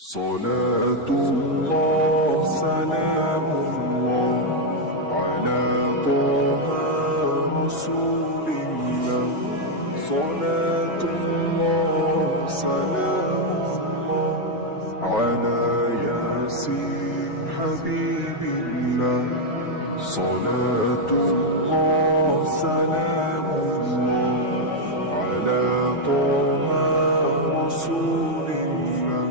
صلاة الله سلام الله على طه رسول الله. صلاة الله سلام الله على ياسين حبيب الله. صلاة الله سلام الله على طه رسول الله.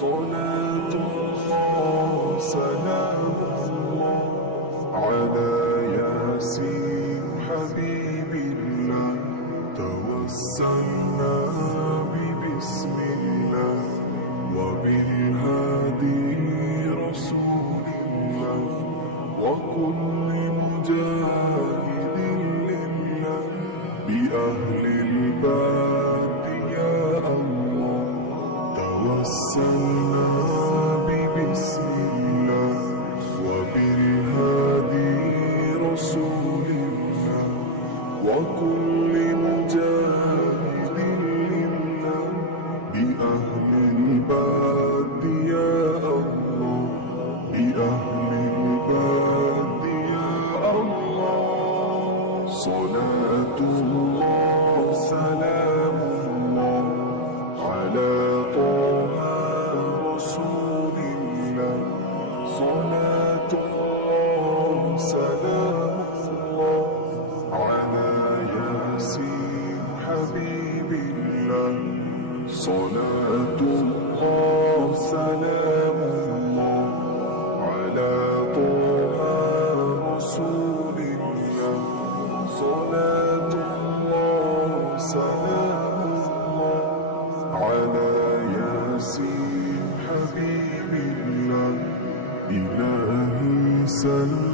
صلاة الله سلام الله على ياسين حبيب الله. توسلنا ببسم الله وبالهادي رسول الله وكل مجاهد لله بأهل الباب يا الله. توسلنا ببسم الله وبالهادي رسول الله وكل مجاهد لله بأهل الباب يا الله. بأهل الباب يا الله. صلاة الله سلام الله على طه رسول الله. صلاة الله سلام الله على ياسين حبيب الله. صلاة الله سلام الله على طه رسول الله. صلاة الله سلام الله على ياسين حبيب الله. إلهي سلام